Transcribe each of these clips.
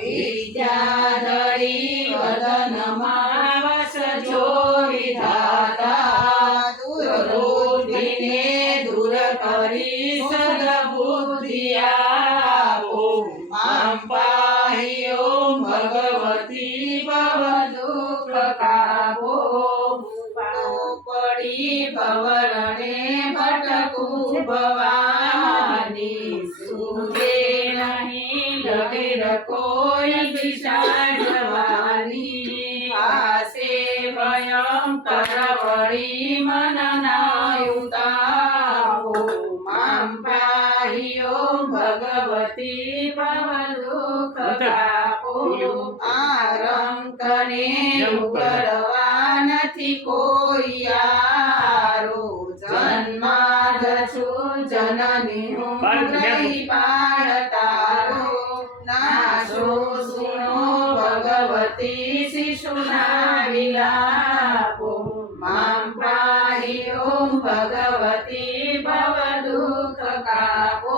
વિદ્યાધરી વદનમાં વસજો વિધાતા દુર્બુદ્ધિને દૂર કરી સદબુદ્ધિ આપો મામ પાહી ઓમ ભગવતી ભવ દુઃખ કાપો પડી ભવરણે ભટકું ભવાની સુજે નહીં લગેર કોઈ વિષાણવાની આસે ભયંકર વળી મન ના ઉતારો મામ પાહી ઓમ ભગવતી ભવ દુઃખ કાપો આરંકને ઉગરવા નથી કોઈ યારો જન્માદ છું જનની હું રહી પાડતારો નાશો સુનો ભગવતી શિશુના વિલાપો મામ પાહી ઓમ ભગવતી ભવ દુઃખ કાપો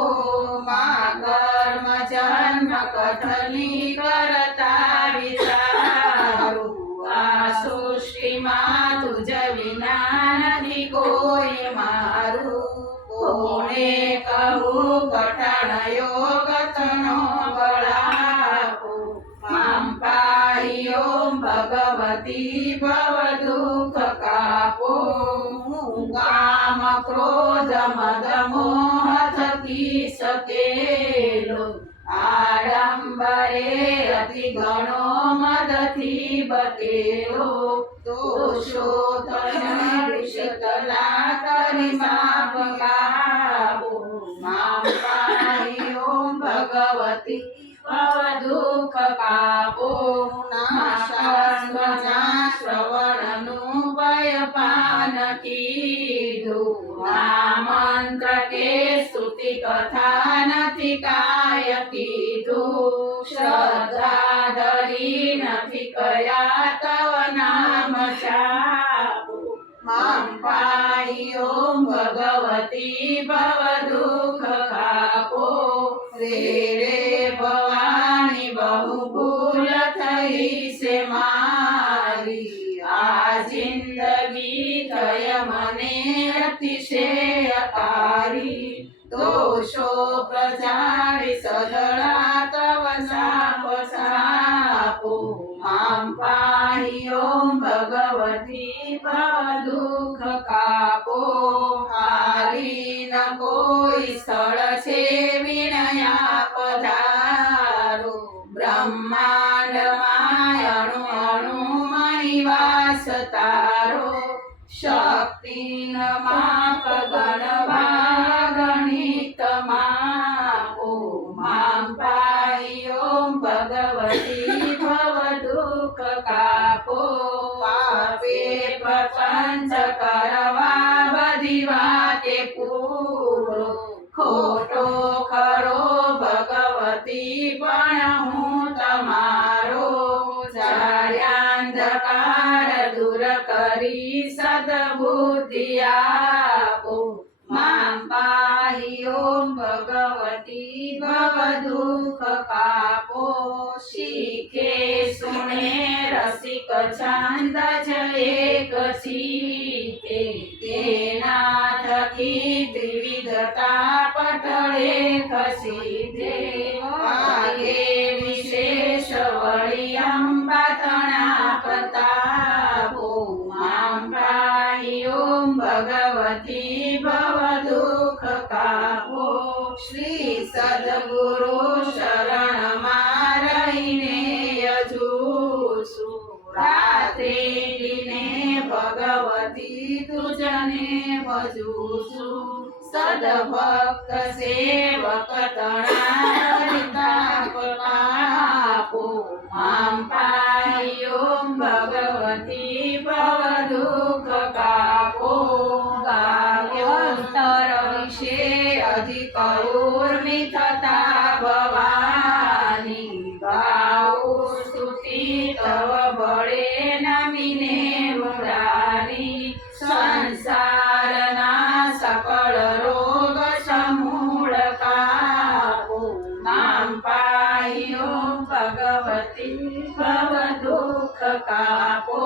મા કર્મ જન્મ કથની કરતા વિચારો આ સૃષ્ટિમાં તુજ વિના નથી કોઈ મારું કોણે કહું કઠણ યોગતનો બળાપો મામ પાહી ઓમ ભગવતી ભવ દુઃખ કાપો કામ ક્રોધ મદ મોહ થકી સકેલો આડંબરે અતિ ગણો મદથી બકેલો દોષો વિષતલા કરી માપ કાપો મામ પાહી ઓમ ભગવતી ભવ દુઃખ કાપો નાશાસ્ત્રના શ્રવણનું ભયપાન કીધું ના મંત્ર કે સ્તુતિ કથા નથી કાય કીધું શ્રદ્ધા ધરી નથી કયા તવ નામ ચાપો મામ પાહી ઓમ ભગવતી ભવ દુઃખ કાપો રે રે ભવાની બહુ ભૂલ થઈ છે મારી આ જિંદગી થય મને અતિશયકારી દોષો પ્રજાળી સદળા તવ સાપ સાપો મામ પાહી ઓમ ભગવતી ભવ દુઃખ કાપો હારી ન કોઈ સ્થળ છે વિનયા પધારો બ્રહ્માંડમાં અણુ અણુમય વાસ તારો શક્તિ માપ ગણવા ગણિત માપો મામ પાહી ઓમ ભગવતી ભવ દુઃખ કાપો પાપે પ્રપંચ કરવા બધી વાતે પૂરો ખોટો ખરો ભગવતી પણ હું તમારો જાળ્યાંધકાર દૂર કરી સદબુદ્ધિ આપો મામ પાહી ઓમ ભગવતી ભવ દુઃખ કાપો શીખે સુણે રસિક છંદ જ એક સીતે તેના થકી ત્રિવિધતા પટળે ખસીધે વાગે વિશેષ વળી અંબા તણા પ્રતાપો મામ પાહી ઓમ ભગવતી ભવ દુઃખ કાપો શ્રી સદગુરુ શરણમાં રહીને યજુસુ રાત્રે દિને ભગવતી તુજને ભજુસુ સદભક્ત સેવક તણા પ્રતાપો મામ પાહી ઓમ ભગવતી ભવ દુઃખ કાપો ગાવ્યોત્તર વિશે અધિક ઉર્મિ થતા ભવાની ગાઉ સ્તુતિ તવ બળે નમીને મુરારી સંસારના સકળ રોગ સમૂળ કાપો ભગવતી ભવ દુઃખ કાપો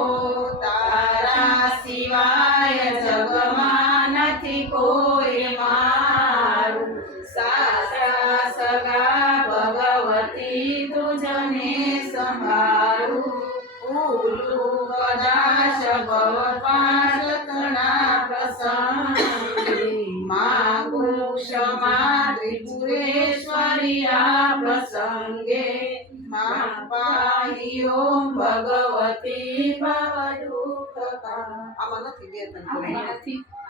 તારા સિવાય જગમાં નથી કોઈ મારું સાસા સગા ભગવતી તુજને સંભાળું ભૂલું કદાચ ભવ પાટકના પ્રસંગે માગું ક્ષમા ત્રિપુરેશ્વરી આ પ્રસંગે મા પાહી ઓમ ભગવતી ભવ દુઃખ આમાં નથી બે ત્રણ